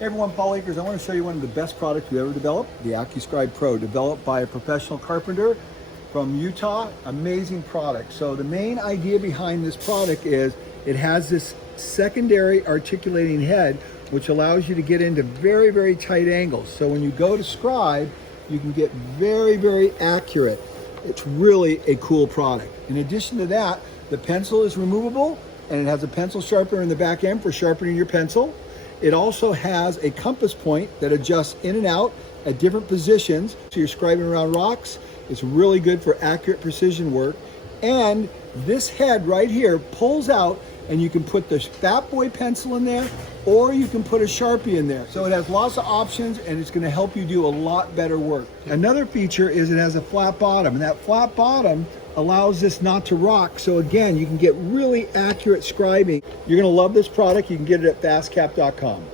Hey everyone, Paul Akers. I want to show you one of the best products we ever developed, the AccuScribe Pro, developed by a professional carpenter from Utah. Amazing product. So the main idea behind this product is it has this secondary articulating head, which allows you to get into very, very tight angles. So when you go to scribe, you can get very, very accurate. It's really a cool product. In addition to that, the pencil is removable and it has a pencil sharpener in the back end for sharpening your pencil. It also has a compass point that adjusts in and out at different positions. So you're scribing around rocks. It's really good for accurate precision work. And this head right here pulls out and you can put the Fat Boy pencil in there or you can put a Sharpie in there. So it has lots of options and it's gonna help you do a lot better work. Another feature is it has a flat bottom, and that flat bottom allows this not to rock. So again, you can get really accurate scribing. You're gonna love this product. You can get it at FastCap.com.